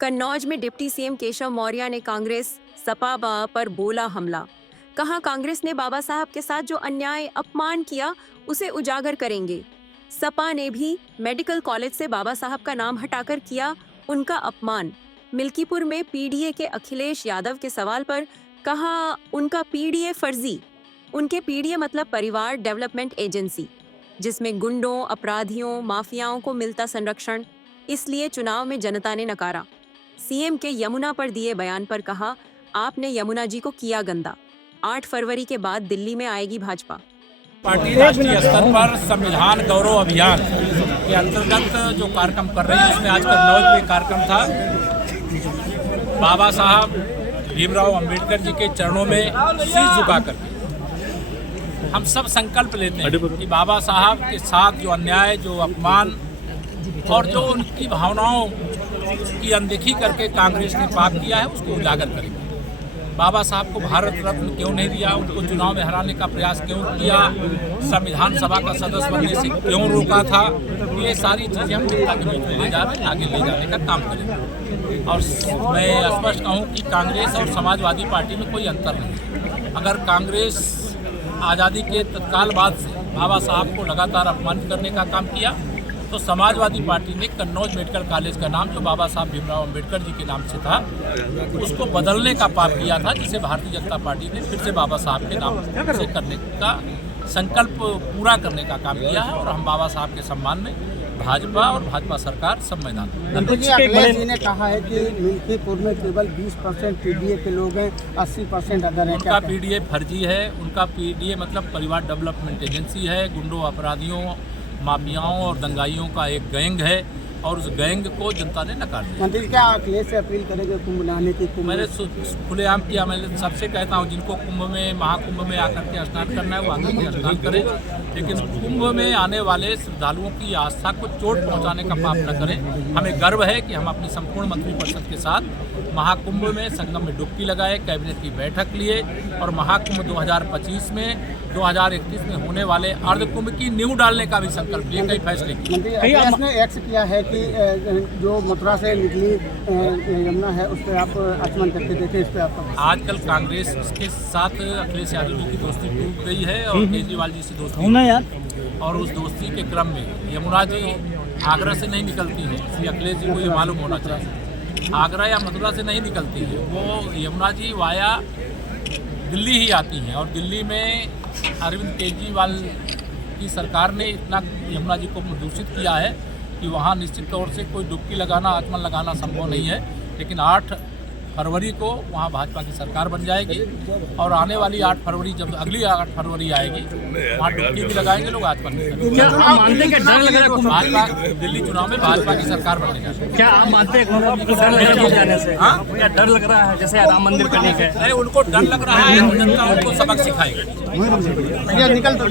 कन्नौज में deputy CM Keshav Maurya ने कांग्रेस सपा पर बोला हमला। कहा कांग्रेस ने बाबा साहब के साथ जो अन्याय अपमान किया उसे उजागर करेंगे। सपा ने भी मेडिकल कॉलेज से बाबा साहब का नाम हटाकर किया उनका अपमान। मिल्कीपुर में पीडीए के अखिलेश यादव के सवाल पर कहा उनका पीडीए फर्जी। उनके पीडीए मतलब परिवार डेवलपमेंट एजेंसी, जिसमें गुंडों, अपराधियों, माफियाओं को मिलता संरक्षण, इसलिए चुनाव में जनता ने नकारा। सीएम के यमुना पर दिए बयान पर कहा आपने यमुना जी को किया गंदा। 8 फरवरी के बाद दिल्ली में आएगी भाजपा। पार्टी राष्ट्रीय स्तर पर संविधान गौरव अभियान के अंतर्गत जो कार्यक्रम कर रही है, उसमें आज कन्नौज में कार्यक्रम था। बाबा साहब भीमराव अंबेडकर जी के चरणों में शीश झुकाकर हम सब संकल्प लेते हैं कि बाबा साहब के साथ जो अन्याय, जो अपमान और जो उनकी भावनाओं की अनदेखी करके कांग्रेस ने पाप किया है, उसको उजागर करेंगे। बाबा साहब को भारत रत्न क्यों नहीं दिया, उनको चुनाव में हराने का प्रयास क्यों किया, संविधान सभा का सदस्य बनने से क्यों रोका था, ये सारी चीज़ें हम जनता के बीच में ले जा रहे हैं, आगे ले जाने का काम करेंगे। और मैं स्पष्ट कहूँ कि कांग्रेस और समाजवादी पार्टी में कोई अंतर नहीं। अगर कांग्रेस आज़ादी के तत्काल बाद से बाबा साहब को लगातार अपमानित करने का काम किया, तो समाजवादी पार्टी ने कन्नौज मेडिकल कॉलेज का नाम, जो बाबा साहब भीमराव अंबेडकर जी के नाम से था, उसको बदलने का पाप किया था, जिसे भारतीय जनता पार्टी ने फिर से बाबा साहब के नाम से करने का संकल्प पूरा करने का काम किया है। और हम बाबा साहब के सम्मान में भाजपा और भाजपा सरकार सब मैदान में। अखिलेश जी ने कहा है कि मिल्कीपुर में केवल 20% पीडीए के लोग हैं, 80% अदर हैं। उनका पीडीए फर्जी है। उनका पीडीए मतलब परिवार डेवलपमेंट एजेंसी है। गुंडों, अपराधियों, माफियाओं और दंगाइयों का एक गैंग है, और उस गैंग को जनता ने नकार दिया। मंत्री क्या अखिलेश से अपील करेंगे कुंभ नहाने की? मैंने खुलेआम किया। मैं सबसे कहता हूँ, जिनको कुंभ में, महाकुंभ में आकर के स्नान करना है वो आकर के स्नान करें, लेकिन कुंभ में आने वाले श्रद्धालुओं की आस्था को चोट पहुँचाने का पाप न करें। हमें गर्व है कि हम अपनी संपूर्ण मंत्रिपरिषद के साथ महाकुंभ में संगम में डुबकी लगाए, कैबिनेट की बैठक लिए, और महाकुंभ 2025 में 2031 में होने वाले अर्ध कुंभ की नींव डालने का भी संकल्प लिए, कई फैसले किए। मंत्री अखिलेश ने एक्स किया है कि जो मथुरा से निकली यमुना है उस पर आप आचमन करके देखें, इस पर आप आजकल कांग्रेस के साथ अखिलेश यादव जी की दोस्ती टूट गई है और केजरीवाल जी से दोस्ती और उस दोस्ती के क्रम में यमुना जी आगरा से नहीं निकलती है, इसलिए अखिलेश जी को ये मालूम होना चाहिए। आगरा या मथुरा से नहीं निकलती है, वो यमुना जी वाया दिल्ली ही आती हैं, और दिल्ली में अरविंद केजरीवाल की सरकार ने इतना यमुना जी को दूषित किया है कि वहाँ निश्चित तौर से कोई डुबकी लगाना, आचमन लगाना संभव नहीं है। लेकिन 8 फरवरी को वहाँ भाजपा की सरकार बन जाएगी, और आने वाली 8 फरवरी, जब अगली 8 फरवरी आएगी, वहाँ डुबकी भी लगाएंगे लोग, आचमन भी करेंगे। क्या आप मानते हैं कि डर लग रहा है भाजपा दिल्ली चुनाव में भाजपा की सरकार बनने का? क्या आप मानते हैं कि डर लग रहा है जाने से? क्या डर लग रहा है जैसे राम मंदिर करने का? नहीं, उनको डर लग रहा है, जनता उनको सबक सिखाएगी। निकल तो